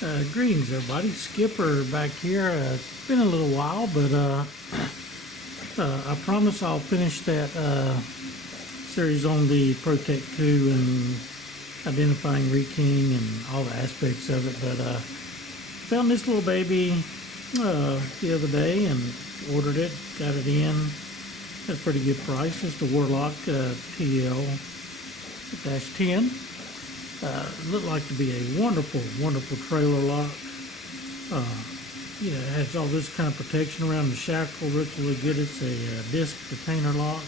Greetings everybody, Skipper back here. It's been a little while, but I promise I'll finish that series on the Protect 2 and identifying rekeying and all the aspects of it. But found this little baby the other day and ordered it, got it in at a pretty good price. It's the War-Lok TL-10. Looked like to be a wonderful trailer lock. It has all this kind of protection around the shackle. Looks really good. It's a disc-detainer lock.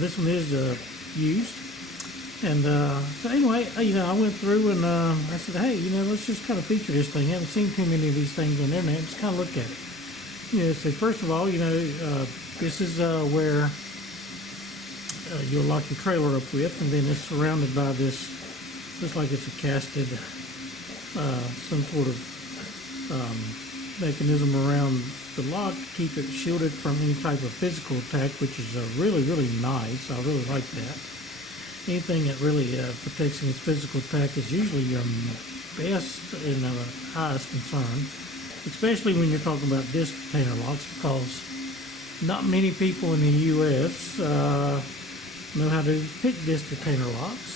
This one is used. And so anyway, I went through and I said, hey, let's just kind of feature this thing. I haven't seen too many of these things on the internet. Just kind of look at it. So first of all, this is where you'll lock your trailer up with, and then it's surrounded by this. Looks like it's a casted, some sort of mechanism around the lock to keep it shielded from any type of physical attack, which is really nice. I really like that. Anything that really protects against physical attack is usually your best and highest concern, especially when you're talking about disc-detainer locks, because not many people in the U.S. know how to pick disc-detainer locks.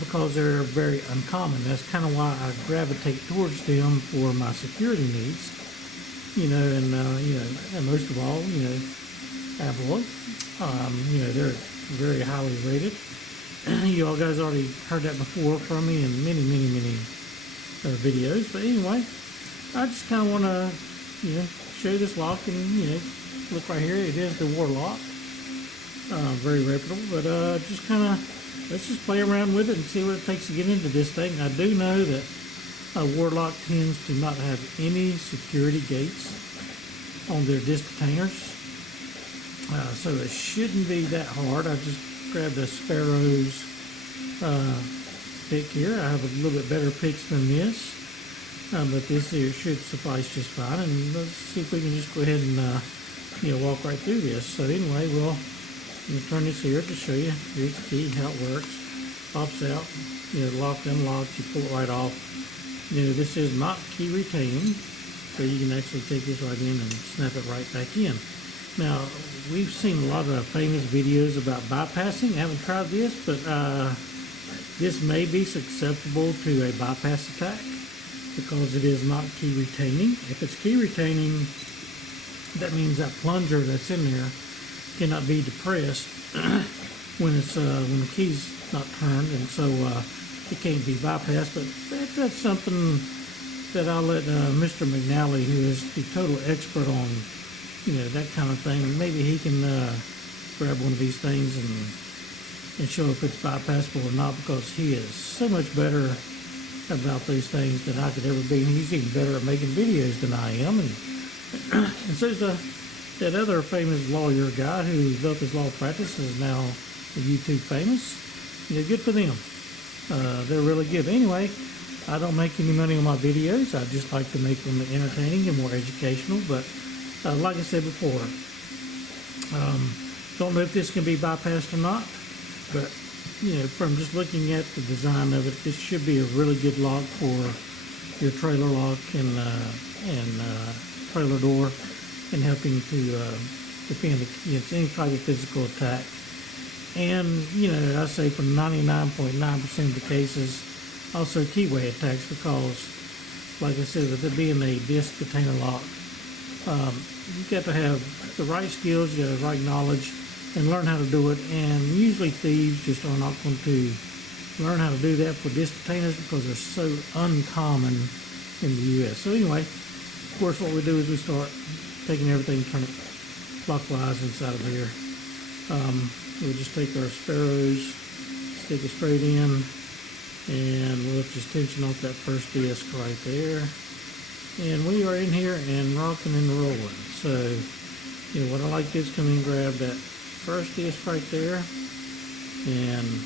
Because they're very uncommon. That's kind of why I gravitate towards them for my security needs. And most of all, Alloy. They're very highly rated. You all guys already heard that before from me in many videos. But anyway, I just kind of want to, show you this lock and, look right here. It is the War-Lok. Very reputable, but just kind of, let's just play around with it and see what it takes to get into this thing. I do know that War-Lok tends to not have any security gates on their disc-detainers, so it shouldn't be that hard. I just grabbed a Sparrows pick here. I have a little bit better picks than this, but this here should suffice just fine. And let's see if we can just go ahead and walk right through this. So anyway, I'm going to turn this here to show you. Here's the key, how it works. Pops out, locked, unlocked, you pull it right off. This is not key retaining, so you can actually take this right in and snap it right back in. Now, we've seen a lot of famous videos about bypassing. I haven't tried this, but this may be susceptible to a bypass attack because it is not key retaining. If it's key retaining, that means that plunger that's in there cannot be depressed when the key's not turned, and so it can't be bypassed. But that's something that I'll let Mr. McNally, who is the total expert on that kind of thing, maybe he can grab one of these things and show if it's bypassable or not, because he is so much better about these things than I could ever be. And he's even better at making videos than I am, and so is that other famous lawyer guy who built his law practice is now YouTube famous. Good for them. They're really good. Anyway, I don't make any money on my videos. I just like to make them entertaining and more educational. But like I said before, don't know if this can be bypassed or not. But from just looking at the design of it, this should be a really good lock for your trailer lock and trailer door, and helping to defend against any type of physical attack. And, I say for 99.9% of the cases, also keyway attacks, because, like I said, with it being a disc-detainer lock, you got to have the right skills, you got the right knowledge, and learn how to do it. And usually thieves just are not going to learn how to do that for disc-detainers because they're so uncommon in the U.S. So anyway, of course, what we do is we start taking everything, turn it clockwise inside of here. We'll just take our Sparrows, stick it straight in, and we'll just tension off that first disc right there. And we are in here and rocking and rolling. So, what I like to do is come in and grab that first disc right there. And,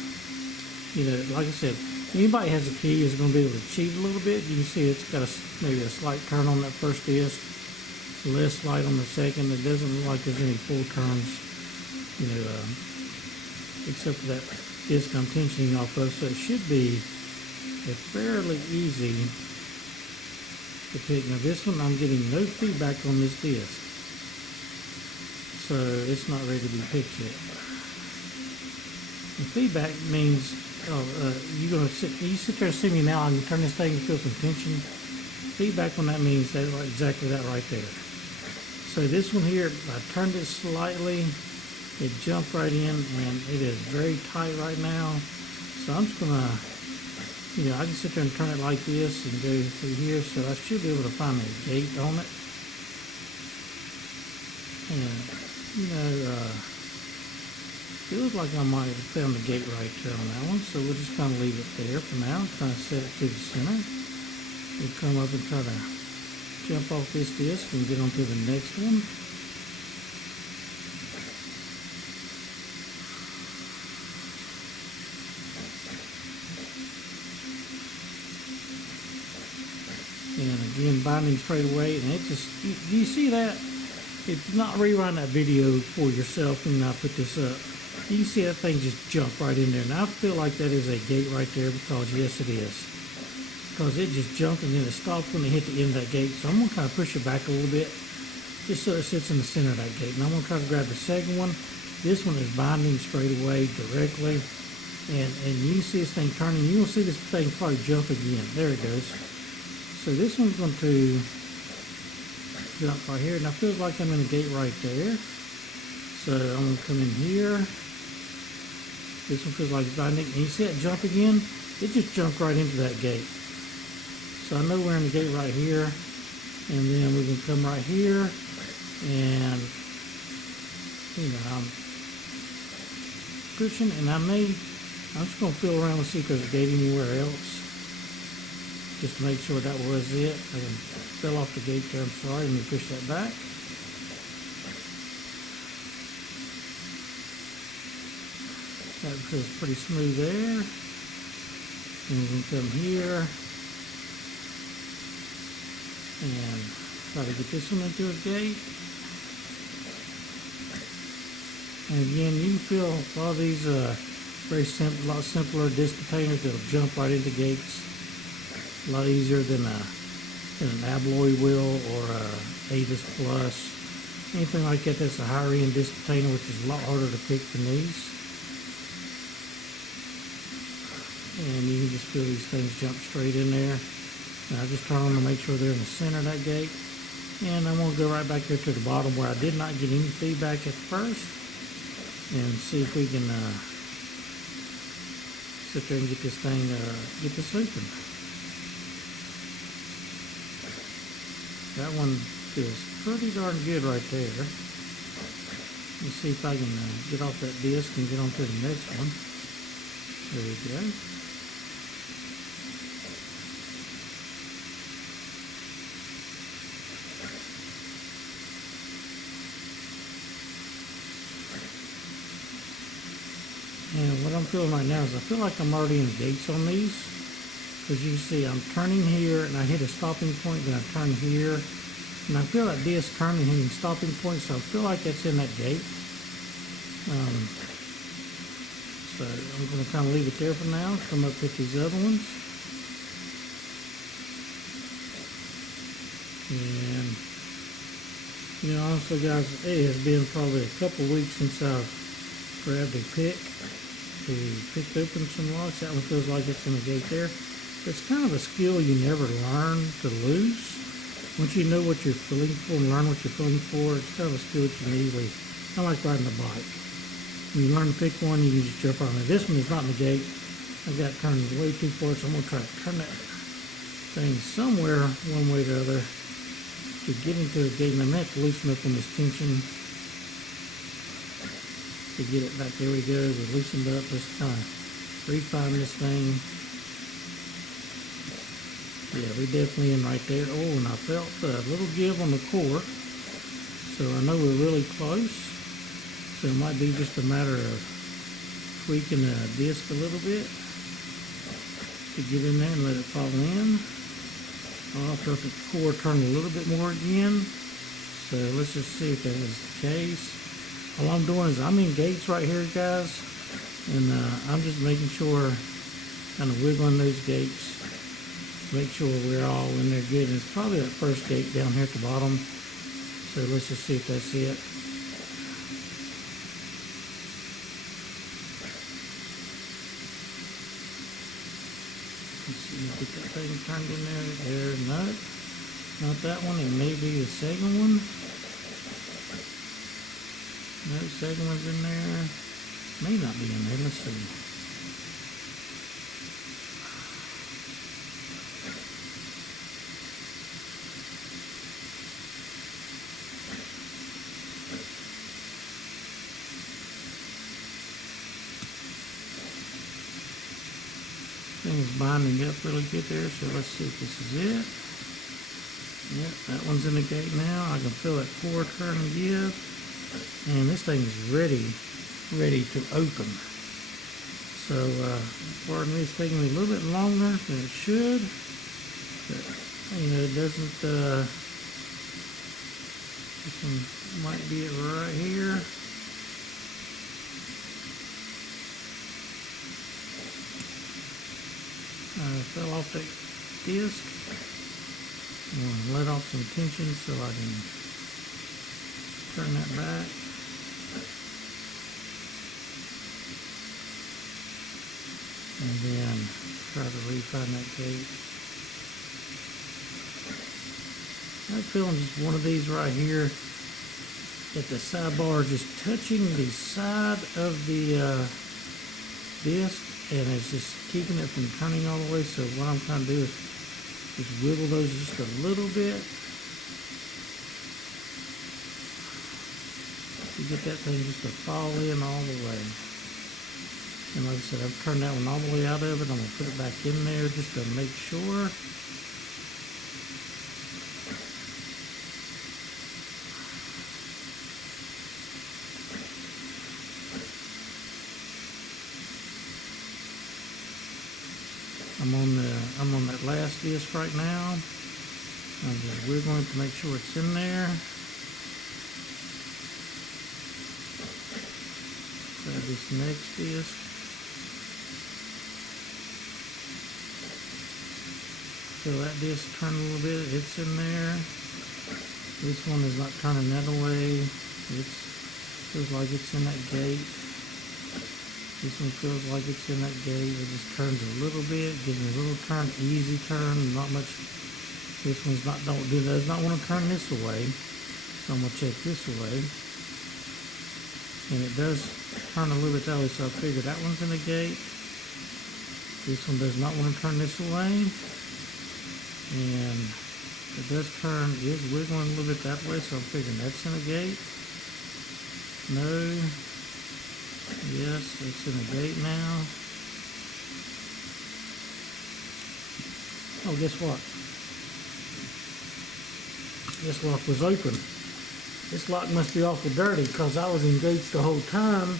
like I said, anybody has a key is going to be able to cheat a little bit. You can see it's got maybe a slight turn on that first disc, less slight on the second. It doesn't look like there's any full turns, except for that disc I'm tensioning off of. So it should be They're fairly easy to pick. Now this one, I'm getting no feedback on this disc, so it's not ready to be picked yet. And feedback means you're gonna sit. You sit there and see me now. I can turn this thing and feel some tension. Feedback on that means that exactly that right there. So this one here, I turned it slightly. It jumped right in, and it is very tight right now. So I'm just gonna, I can sit there and turn it like this and go through here. So I should be able to find a gate on it. And feels like I might have found the gate right there on that one. So we'll just kind of leave it there for now. Try to set it to the center. We'll come up and try to jump off this disc and get onto the next one. And again, binding straight away, and it just, do you see that? If you're not rerun that video for yourself and I put this up, you see that thing just jump right in there. Now I feel like that is a gate right there, because yes it is. Because it just jumped and then it stopped when it hit the end of that gate. So I'm going to kind of push it back a little bit, just so it sits in the center of that gate. And I'm going to try to grab the second one. This one is binding straight away directly. And you see this thing turning. You will see this thing probably jump again. There it goes. So this one's going to jump right here. Now it feels like I'm in a gate right there. So I'm going to come in here. This one feels like it's binding. And you see it jump again? It just jumped right into that gate. So I know we're in the gate right here. And then we can come right here. And, I'm pushing. And I'm just going to feel around and see if there's a gate anywhere else, just to make sure that was it. I fell off the gate there, I'm sorry. Let me push that back. That feels pretty smooth there. And we can come here and try to get this one into a gate. And again, you can feel a lot of these very simple, a lot simpler disc-detainers that'll jump right into gates. A lot easier than an alloy wheel or a Avis Plus, anything like that. That's a higher end disc-detainer, which is a lot harder to pick than these. And you can just feel these things jump straight in there. Now I just turn on to make sure they're in the center of that gate. And I'm going to go right back here to the bottom where I did not get any feedback at first, and see if we can sit there and get this thing, get this open. That one feels pretty darn good right there. Let's see if I can get off that disc and get onto the next one. There we go. And what I'm feeling right now is I feel like I'm already in gates on these. Because you see I'm turning here and I hit a stopping point, then I turn here. And I feel that disc turning, hitting stopping point, so I feel like that's in that gate. So I'm going to kind of leave it there for now. Come up with these other ones. And, honestly guys, it has been probably a couple weeks since I've grabbed a pick to pick open some locks. That one feels like it's in the gate there. It's kind of a skill you never learn to lose. Once you know what you're feeling for and learn what you're feeling for, it's kind of a skill that you can easily, kind of like riding a bike. When you learn to pick one, you can just jump on it. This one is not in the gate. I got it turned way too far, so I'm going to try to turn that thing somewhere, one way or the other, to get into the gate. And I'm going to have to loosen up on this tension to get it back. There we go. We loosened up. Let's kind of refine this thing. Yeah, we definitely in right there. Oh, and I felt a little give on the core, so I know we're really close. So it might be just a matter of tweaking the disc a little bit to get in there and let it fall in. Oh, I felt the core turn a little bit more again. So let's just see if that is the case. All I'm doing is I'm in gates right here, guys, and I'm just making sure, kind of wiggling those gates Make sure we're all in there good. And it's probably that first gate down here at the bottom. So let's just see if that's it. Let's see, get that thing turned in there. There, no, not that one. It may be the second one. No, second one's in there. May not be in there. Let's see. Thing's binding up really good there, so let's see if this is it. Yep, that one's in the gate now. I can feel that pour, turn, and give. And this thing is ready to open. So, pardon me, it's taking me a little bit longer than it should. But, you know, it doesn't, this one might be it right here. Fell off that disc. I'm going to let off some tension so I can turn that back. And then try to refine that gate. I'm feeling just one of these right here at the sidebar, just touching the side of the disc. And it's just keeping it from turning all the way. So what I'm trying to do is just wiggle those just a little bit to get that thing just to fall in all the way. And like I said, I've turned that one all the way out of it. I'm going to put it back in there just to make sure. I'm on that last disc right now. I'm just wiggling to make sure it's in there. Grab this next disc. Feel that disc turn a little bit. It's in there. This one is not turning that away. It feels like it's in that gate. This one feels like it's in that gate. It just turns a little bit, gives me a little turn, easy turn, not much. This one's does not want to turn this away. So I'm gonna check this away. And it does turn a little bit that way, so I figure that one's in the gate. This one does not want to turn this away. And it does turn, is wiggling a little bit that way, so I'm figuring that's in the gate. No. Yes, it's in the gate now. Oh, guess what? This lock was open. This lock must be awful dirty because I was engaged the whole time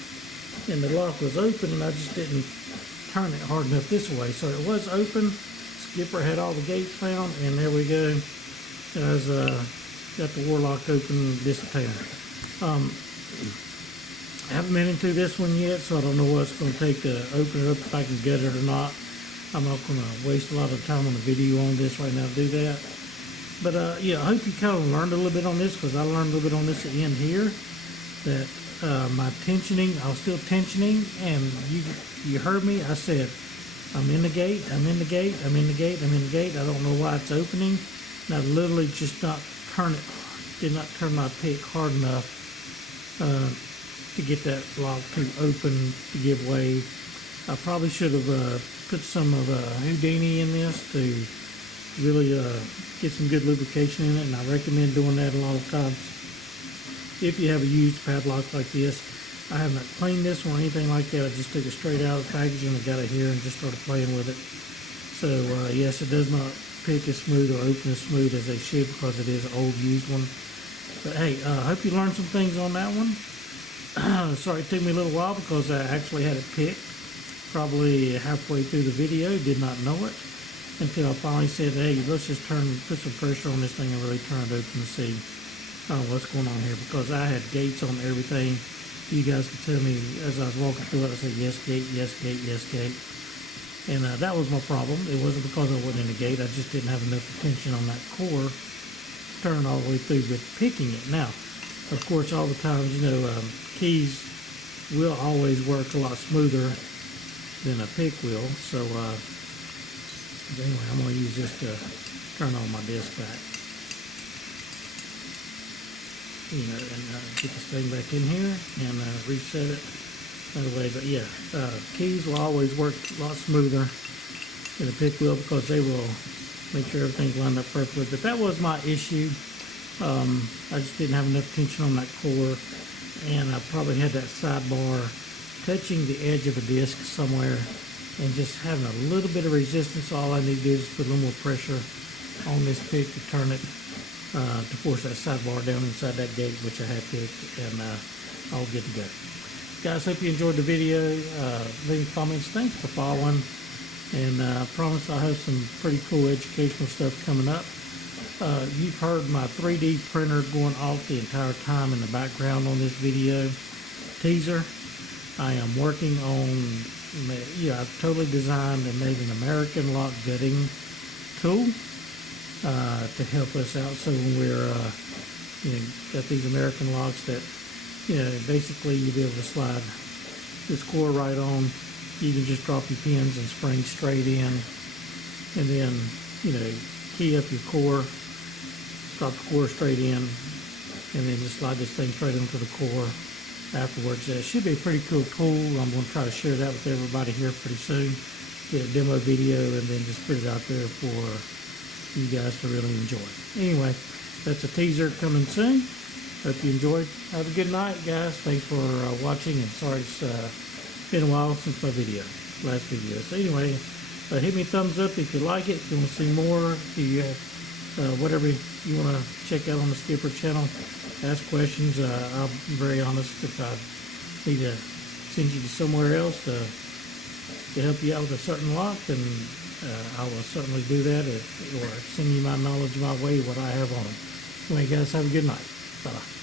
and the lock was open and I just didn't turn it hard enough this way. So it was open. Skipper had all the gates found and there we go. It has got the War-Lok open disc-detainer. I haven't been into this one yet, so I don't know what it's going to take to open it up, if I can get it or not. I'm not going to waste a lot of time on the video on this right now to do that. But yeah, I hope you kind of learned a little bit on this, because I learned a little bit on this at the end here. That my tensioning, I was still tensioning, and you heard me. I said, I'm in the gate, I'm in the gate, I'm in the gate, I'm in the gate. I don't know why it's opening. And I literally just did not turn my pick hard enough to get that lock to open, to give way. I probably should have put some of Houdini in this to really get some good lubrication in it, and I recommend doing that a lot of times. If you have a used padlock like this, I have not cleaned this one or anything like that. I just took it straight out of the package and I got it here and just started playing with it. So yes, it does not pick as smooth or open as smooth as they should because it is an old used one. But hey, I hope you learned some things on that one. Sorry it took me a little while because I actually had it picked probably halfway through the video, did not know it until I finally said, hey, let's just put some pressure on this thing and really turn it open and see what's going on here, because I had gates on everything. You guys could tell me as I was walking through it, I said yes gate, yes gate, yes gate. And that was my problem. It wasn't because I wasn't in the gate. I just didn't have enough attention on that core to turn all the way through with picking it. Now, of course, all the times, keys will always work a lot smoother than a pick will. So anyway, I'm going to use this to turn on my disc back. And get this thing back in here and reset it that way. But yeah, keys will always work a lot smoother than a pick will because they will make sure everything's lined up perfectly. But that was my issue. I just didn't have enough tension on that core, and I probably had that sidebar touching the edge of a disc somewhere and just having a little bit of resistance. All I need to do is put a little more pressure on this pick to turn it to force that sidebar down inside that gate, which I had picked, and all good to go. Guys, hope you enjoyed the video. Leave comments. Thanks for following, and I promise I'll have some pretty cool educational stuff coming up. You've heard my 3D printer going off the entire time in the background on this video teaser. I am working on, I've totally designed and made an American lock gutting tool to help us out. So when we're, got these American locks that, basically you'll be able to slide this core right on. You can just drop your pins and spring straight in, and then, key up your core, drop the core straight in, and then just slide this thing straight into the core afterwards. It should be a pretty cool tool. I'm going to try to share that with everybody here pretty soon. Get a demo video and then just put it out there for you guys to really enjoy. Anyway, that's a teaser coming soon. Hope you enjoyed. Have a good night, guys. Thanks for watching, and sorry it's been a while since my last video. So anyway, hit me a thumbs up if you like it, if you want to see more, if you whatever you want to check out on the Skipper channel. Ask questions. I'm very honest. If I need to send you to somewhere else to help you out with a certain lock, then I will certainly do that, or send you my knowledge my way, what I have on them. Anyway, guys, have a good night. Bye-bye.